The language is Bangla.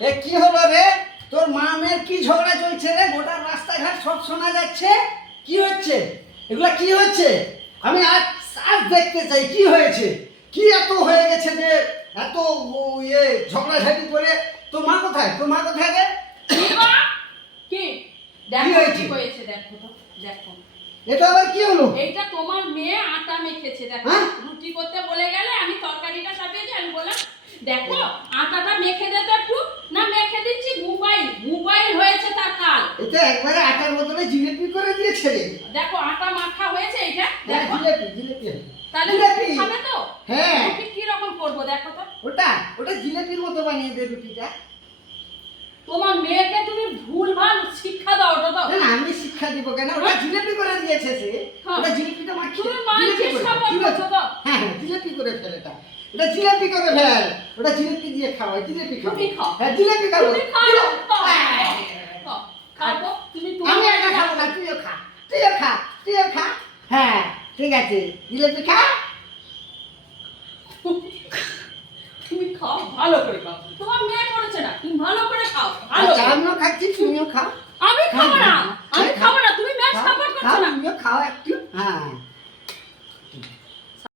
এ কি হলো রে? তোর মা মেয়ের কি ঝগড়া চলছে রে? গোটা রাস্তাঘাট সব শোনা যাচ্ছে। কি হচ্ছে? এগুলা কি হচ্ছে? আমি আজ আজ দেখতে চাই কি হয়েছে। কি এত হয়ে গেছে যে এত ঝগড়াঝাটি করে? তোর মা কোথায়? তোর মা কোথায় রে? কি দেখো কি হয়েছে? দেখো তো, দেখো এটা আবার কি হলো? এইটা তোমার মেয়ে আটা মেখেছে। দেখো রুটি করতে বলে গেলে আমি তরকারিটা সাজিয়েছি, আমি বললাম দেখো আটাটা মেখে দে তো একটু। না মেখে দিচ্ছি, মোবাইল মোবাইল হয়েছে তার কাল। এটা একবারে আটার বদলে জিলিপি করে দিয়েছে রে। দেখো আটা মাখা হয়েছে এইটা। দেখো জিলিপি তাহলে জিলিপি খাবে তো? হ্যাঁ। রুটি কি রকম করব দেখো তো। ওটা জিলিপির মতো বানিয়ে দে রুটিটা। তোমার মেয়েকে তুমি ভুলভাল শিক্ষা দাও। ওটা দাও না আমি শিক্ষা দিব কেন? ওটা জিলিপি করে দিয়েছে সে। ওটা জিলিপিটা মাখিয়ে তুমি মানছিস খাবার করছো তো? হ্যাঁ জিলিপি করে ফেল এটা। এটা জিলিপি করে ফেল। ওটা জিলিপি দিয়ে খাওয়া, জিলিপি খাও। তুমি খাও। হ্যাঁ জিলিপি খাও। তুমি খাও। খাবো তুমি আমি একা খাবো না, তুইও খা। তুইও খা। হ্যাঁ ঠিক আছে, জিলিপি খা। তুমি খাও, ভালো করে খাও। তোমার মেয়ে করেছে না, তুমি ভালো করে খাও। ভালো আচ্ছা আমিও খাচ্ছি, তুমিও খাও। আমি খাবো না, তুমি ম্যাচ সাপোর্ট করছো না। তুমিও খাও একটু। হ্যাঁ